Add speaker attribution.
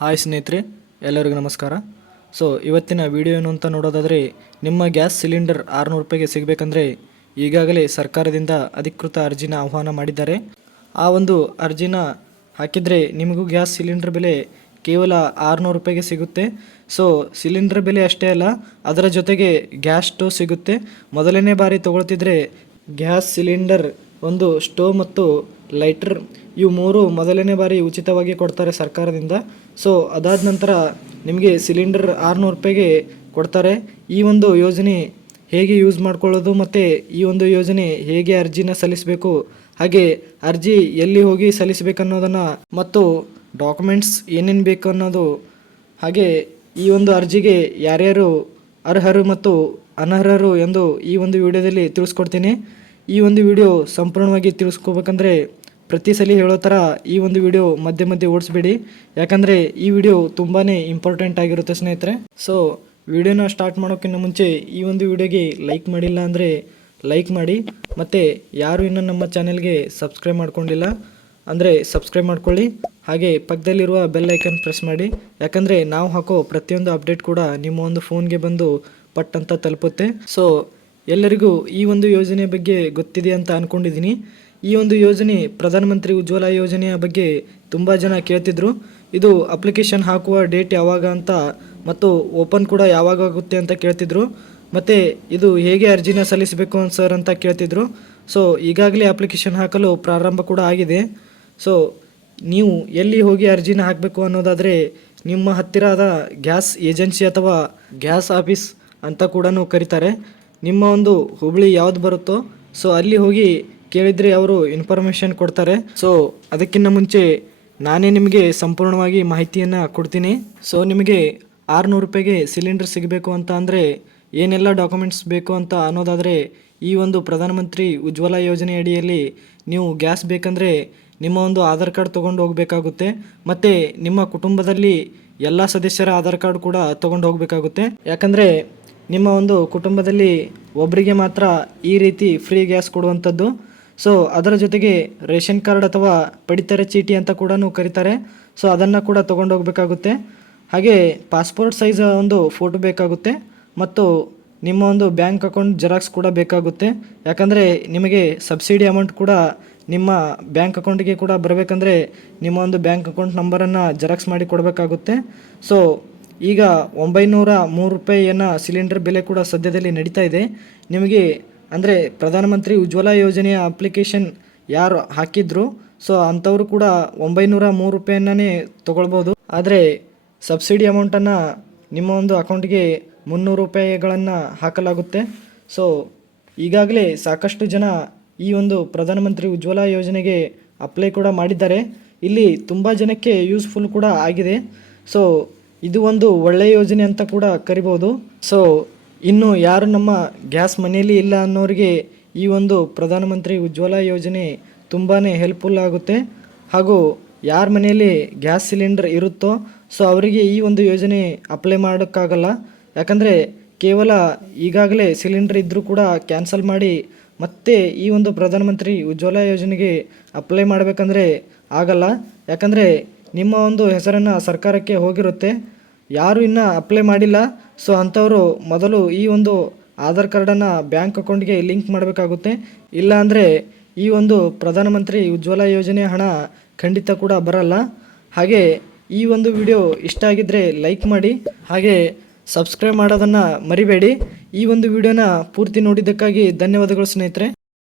Speaker 1: Hi ಸ್ನೇಹಿತರೆ, ಎಲ್ಲರಿಗೂ ನಮಸ್ಕಾರ. ಸೊ ಇವತ್ತಿನ ವಿಡಿಯೋ ಏನು ಅಂತ ನೋಡೋದಾದರೆ, ನಿಮ್ಮ ಗ್ಯಾಸ್ ಸಿಲಿಂಡರ್ ಆರುನೂರು ರೂಪಾಯಿಗೆ ಸಿಗಬೇಕಂದ್ರೆ ಈಗಾಗಲೇ ಸರ್ಕಾರದಿಂದ ಅಧಿಕೃತ ಅರ್ಜಿನ ಆಹ್ವಾನ ಮಾಡಿದ್ದಾರೆ. ಆ ಒಂದು ಅರ್ಜಿನ ಹಾಕಿದರೆ ನಿಮಗೂ ಗ್ಯಾಸ್ ಸಿಲಿಂಡರ್ ಬೆಲೆ ಕೇವಲ ಆರುನೂರು ರೂಪಾಯಿಗೆ ಸಿಗುತ್ತೆ. ಸೊ ಸಿಲಿಂಡರ್ ಬೆಲೆ ಅಷ್ಟೇ ಅಲ್ಲ, ಅದರ ಜೊತೆಗೆ ಗ್ಯಾಸ್ ಸ್ಟೋವ್ ಸಿಗುತ್ತೆ. ಮೊದಲನೇ ಬಾರಿ ತಗೊಳ್ತಿದ್ರೆ ಗ್ಯಾಸ್ ಸಿಲಿಂಡರ್ ಒಂದು ಸ್ಟೋವ್ ಮತ್ತು ಲೈಟರ್ ಇವು ಮೂರು ಮೊದಲನೇ ಬಾರಿ ಉಚಿತವಾಗಿ ಕೊಡ್ತಾರೆ ಸರ್ಕಾರದಿಂದ. ಸೊ ಅದಾದ ನಂತರ ನಿಮಗೆ ಸಿಲಿಂಡರ್ ಆರುನೂರು ರೂಪಾಯಿಗೆ ಕೊಡ್ತಾರೆ. ಈ ಒಂದು ಯೋಜನೆ ಹೇಗೆ ಯೂಸ್ ಮಾಡ್ಕೊಳ್ಳೋದು ಮತ್ತು ಈ ಒಂದು ಯೋಜನೆ ಹೇಗೆ ಅರ್ಜಿನ ಸಲ್ಲಿಸಬೇಕು? ಹಾಗೆ ಅರ್ಜಿ ಎಲ್ಲಿ ಹೋಗಿ ಸಲ್ಲಿಸಬೇಕನ್ನೋದನ್ನು ಮತ್ತು ಡಾಕ್ಯುಮೆಂಟ್ಸ್ ಏನೇನು ಬೇಕು ಅನ್ನೋದು ಹಾಗೆ ಈ ಒಂದು ಅರ್ಜಿಗೆ ಯಾರ್ಯಾರು ಅರ್ಹರು ಮತ್ತು ಅನರ್ಹರು ಎಂದು ಈ ಒಂದು ವಿಡಿಯೋದಲ್ಲಿ ತಿಳಿಸ್ಕೊಡ್ತೀನಿ. ಈ ಒಂದು ವಿಡಿಯೋ ಸಂಪೂರ್ಣವಾಗಿ ತಿಳಿಸ್ಕೋಬೇಕಂದ್ರೆ ಪ್ರತಿ ಸಲ ಹೇಳೋ ಥರ ಈ ಒಂದು ವಿಡಿಯೋ ಮಧ್ಯೆ ಮಧ್ಯೆ ಓಡಿಸ್ಬೇಡಿ. ಯಾಕಂದರೆ ಈ ವಿಡಿಯೋ ತುಂಬಾ ಇಂಪಾರ್ಟೆಂಟ್ ಆಗಿರುತ್ತೆ ಸ್ನೇಹಿತರೆ. ಸೊ ವಿಡಿಯೋನ ಸ್ಟಾರ್ಟ್ ಮಾಡೋಕ್ಕಿಂತ ಮುಂಚೆ ಈ ಒಂದು ವಿಡಿಯೋಗೆ ಲೈಕ್ ಮಾಡಿಲ್ಲ ಅಂದರೆ ಲೈಕ್ ಮಾಡಿ. ಮತ್ತು ಯಾರು ಇನ್ನೂ ನಮ್ಮ ಚಾನೆಲ್ಗೆ ಸಬ್ಸ್ಕ್ರೈಬ್ ಮಾಡ್ಕೊಂಡಿಲ್ಲ ಅಂದರೆ ಸಬ್ಸ್ಕ್ರೈಬ್ ಮಾಡ್ಕೊಳ್ಳಿ. ಹಾಗೆ ಪಕ್ಕದಲ್ಲಿರುವ ಬೆಲ್ ಐಕನ್ ಪ್ರೆಸ್ ಮಾಡಿ. ಯಾಕಂದರೆ ನಾವು ಹಾಕೋ ಪ್ರತಿಯೊಂದು ಅಪ್ಡೇಟ್ ಕೂಡ ನಿಮ್ಮ ಒಂದು ಫೋನ್ಗೆ ಬಂದು ಪಟ್ ಅಂತ ತಲುಪುತ್ತೆ. ಸೊ ಎಲ್ಲರಿಗೂ ಈ ಒಂದು ಯೋಜನೆ ಬಗ್ಗೆ ಗೊತ್ತಿದೆ ಅಂತ ಅಂದ್ಕೊಂಡಿದ್ದೀನಿ ಈ ಒಂದು ಯೋಜನೆ ಪ್ರಧಾನಮಂತ್ರಿ ಉಜ್ವಲ ಯೋಜನೆಯ ಬಗ್ಗೆ ತುಂಬ ಜನ ಕೇಳ್ತಿದ್ರು. ಇದು ಅಪ್ಲಿಕೇಶನ್ ಹಾಕುವ ಡೇಟ್ ಯಾವಾಗ ಅಂತ ಮತ್ತು ಓಪನ್ ಕೂಡ ಯಾವಾಗ ಆಗುತ್ತೆ ಅಂತ ಕೇಳ್ತಿದ್ರು. ಮತ್ತು ಇದು ಹೇಗೆ ಅರ್ಜಿನ ಸಲ್ಲಿಸಬೇಕು ಸರ್ ಅಂತ ಕೇಳ್ತಿದ್ರು. ಸೊ ಈಗಾಗಲೇ ಅಪ್ಲಿಕೇಶನ್ ಹಾಕಲು ಪ್ರಾರಂಭ ಕೂಡ ಆಗಿದೆ. ಸೊ ನೀವು ಎಲ್ಲಿ ಹೋಗಿ ಅರ್ಜಿನ ಹಾಕಬೇಕು ಅನ್ನೋದಾದರೆ ನಿಮ್ಮ ಹತ್ತಿರದ ಗ್ಯಾಸ್ ಏಜೆನ್ಸಿ ಅಥವಾ ಗ್ಯಾಸ್ ಆಫೀಸ್ ಅಂತ ಕೂಡ ಕರೀತಾರೆ. ನಿಮ್ಮ ಒಂದು ಹುಬ್ಬಳ್ಳಿ ಯಾವ್ದು ಬರುತ್ತೋ ಸೊ ಅಲ್ಲಿ ಹೋಗಿ ಕೇಳಿದರೆ ಅವರು ಇನ್ಫಾರ್ಮೇಷನ್ ಕೊಡ್ತಾರೆ. ಸೊ ಅದಕ್ಕಿಂತ ಮುಂಚೆ ನಾನೇ ನಿಮಗೆ ಸಂಪೂರ್ಣವಾಗಿ ಮಾಹಿತಿಯನ್ನು ಕೊಡ್ತೀನಿ. ಸೊ ನಿಮಗೆ ಆರುನೂರು ರೂಪಾಯಿಗೆ ಸಿಲಿಂಡರ್ ಸಿಗಬೇಕು ಅಂತ ಅಂದರೆ ಏನೆಲ್ಲ ಡಾಕ್ಯುಮೆಂಟ್ಸ್ ಬೇಕು ಅಂತ ಅನ್ನೋದಾದರೆ ಈ ಒಂದು ಪ್ರಧಾನಮಂತ್ರಿ ಉಜ್ವಲ ಯೋಜನೆ ಅಡಿಯಲ್ಲಿ ನೀವು ಗ್ಯಾಸ್ ಬೇಕಂದರೆ ನಿಮ್ಮ ಒಂದು ಆಧಾರ್ ಕಾರ್ಡ್ ತೊಗೊಂಡು ಹೋಗಬೇಕಾಗುತ್ತೆ. ಮತ್ತು ನಿಮ್ಮ ಕುಟುಂಬದಲ್ಲಿ ಎಲ್ಲ ಸದಸ್ಯರ ಆಧಾರ್ ಕಾರ್ಡ್ ಕೂಡ ತೊಗೊಂಡು ಹೋಗಬೇಕಾಗುತ್ತೆ. ಯಾಕಂದರೆ ನಿಮ್ಮ ಒಂದು ಕುಟುಂಬದಲ್ಲಿ ಒಬ್ಬರಿಗೆ ಮಾತ್ರ ಈ ರೀತಿ ಫ್ರೀ ಗ್ಯಾಸ್ ಕೊಡುವಂಥದ್ದು. ಸೊ ಅದರ ಜೊತೆಗೆ ರೇಷನ್ ಕಾರ್ಡ್ ಅಥವಾ ಪಡಿತರ ಚೀಟಿ ಅಂತ ಕೂಡ ಕರೀತಾರೆ. ಸೊ ಅದನ್ನು ಕೂಡ ತೊಗೊಂಡು ಹೋಗಬೇಕಾಗುತ್ತೆ. ಹಾಗೆ ಪಾಸ್ಪೋರ್ಟ್ ಸೈಜ್ ಒಂದು ಫೋಟೋ ಬೇಕಾಗುತ್ತೆ ಮತ್ತು ನಿಮ್ಮ ಒಂದು ಬ್ಯಾಂಕ್ ಅಕೌಂಟ್ ಜೆರಾಕ್ಸ್ ಕೂಡ ಬೇಕಾಗುತ್ತೆ. ಯಾಕಂದರೆ ನಿಮಗೆ ಸಬ್ಸಿಡಿ ಅಮೌಂಟ್ ಕೂಡ ನಿಮ್ಮ ಬ್ಯಾಂಕ್ ಅಕೌಂಟಿಗೆ ಕೂಡ ಬರಬೇಕಂದ್ರೆ ನಿಮ್ಮ ಒಂದು ಬ್ಯಾಂಕ್ ಅಕೌಂಟ್ ನಂಬರನ್ನು ಜೆರಾಕ್ಸ್ ಮಾಡಿ ಕೊಡಬೇಕಾಗುತ್ತೆ. ಸೊ ಈಗ ಒಂಬೈನೂರ ಮೂರು ರೂಪಾಯಿಯನ್ನು ಸಿಲಿಂಡರ್ ಬೆಲೆ ಕೂಡ ಸದ್ಯದಲ್ಲಿ ನಡೀತಾ ಇದೆ. ನಿಮಗೆ ಅಂದರೆ ಪ್ರಧಾನಮಂತ್ರಿ ಉಜ್ವಲ ಯೋಜನೆಯ ಅಪ್ಲಿಕೇಶನ್ ಯಾರು ಹಾಕಿದ್ರು ಸೊ ಅಂಥವರು ಕೂಡ ಒಂಬೈನೂರ ಮೂರು ರೂಪಾಯಿಯನ್ನೇ ತೊಗೊಳ್ಬೋದು. ಆದರೆ ಸಬ್ಸಿಡಿ ಅಮೌಂಟನ್ನು ನಿಮ್ಮ ಒಂದು ಅಕೌಂಟ್ಗೆ ಮುನ್ನೂರು ರೂಪಾಯಿಗಳನ್ನು ಹಾಕಲಾಗುತ್ತೆ. ಸೊ ಈಗಾಗಲೇ ಸಾಕಷ್ಟು ಜನ ಈ ಒಂದು ಪ್ರಧಾನಮಂತ್ರಿ ಉಜ್ವಲ ಯೋಜನೆಗೆ ಅಪ್ಲೈ ಕೂಡ ಮಾಡಿದ್ದಾರೆ. ಇಲ್ಲಿ ತುಂಬ ಜನಕ್ಕೆ ಯೂಸ್ಫುಲ್ ಕೂಡ ಆಗಿದೆ. ಸೊ ಇದು ಒಂದು ಒಳ್ಳೆಯ ಯೋಜನೆ ಅಂತ ಕೂಡ ಕರಿಬೋದು. ಸೊ ಇನ್ನು ಯಾರು ನಮ್ಮ ಗ್ಯಾಸ್ ಮನೆಯಲ್ಲಿ ಇಲ್ಲ ಅನ್ನೋರಿಗೆ ಈ ಒಂದು ಪ್ರಧಾನಮಂತ್ರಿ ಉಜ್ವಲ ಯೋಜನೆ ತುಂಬಾ ಹೆಲ್ಪ್ಫುಲ್ ಆಗುತ್ತೆ. ಹಾಗೂ ಯಾರ ಮನೆಯಲ್ಲಿ ಗ್ಯಾಸ್ ಸಿಲಿಂಡರ್ ಇರುತ್ತೋ, ಸೊ ಅವರಿಗೆ ಈ ಒಂದು ಯೋಜನೆ ಅಪ್ಲೈ ಮಾಡೋಕ್ಕಾಗಲ್ಲ. ಯಾಕಂದರೆ ಕೇವಲ ಈಗಾಗಲೇ ಸಿಲಿಂಡರ್ ಇದ್ದರೂ ಕೂಡ ಕ್ಯಾನ್ಸಲ್ ಮಾಡಿ ಮತ್ತೆ ಈ ಒಂದು ಪ್ರಧಾನಮಂತ್ರಿ ಉಜ್ವಲ ಯೋಜನೆಗೆ ಅಪ್ಲೈ ಮಾಡಬೇಕಂದ್ರೆ ಆಗಲ್ಲ. ಯಾಕಂದರೆ ನಿಮ್ಮ ಒಂದು ಹೆಸರನ್ನು ಸರ್ಕಾರಕ್ಕೆ ಹೋಗಿರುತ್ತೆ. ಯಾರು ಇನ್ನೂ ಅಪ್ಲೈ ಮಾಡಿಲ್ಲ. ಸೊ ಅಂಥವರು ಮೊದಲು ಈ ಒಂದು ಆಧಾರ್ ಕಾರ್ಡನ್ನು ಬ್ಯಾಂಕ್ ಅಕೌಂಟ್ಗೆ ಲಿಂಕ್ ಮಾಡಬೇಕಾಗುತ್ತೆ. ಇಲ್ಲ ಅಂದರೆ ಈ ಒಂದು ಪ್ರಧಾನಮಂತ್ರಿ ಉಜ್ವಲ ಯೋಜನೆ ಹಣ ಖಂಡಿತ ಕೂಡ ಬರಲ್ಲ. ಹಾಗೆ ಈ ಒಂದು ವಿಡಿಯೋ ಇಷ್ಟ ಆಗಿದ್ದರೆ ಲೈಕ್ ಮಾಡಿ, ಹಾಗೆ ಸಬ್ಸ್ಕ್ರೈಬ್ ಮಾಡೋದನ್ನು ಮರಿಬೇಡಿ. ಈ ಒಂದು ವಿಡಿಯೋನ ಪೂರ್ತಿ ನೋಡಿದ್ದಕ್ಕಾಗಿ ಧನ್ಯವಾದಗಳು ಸ್ನೇಹಿತರೆ.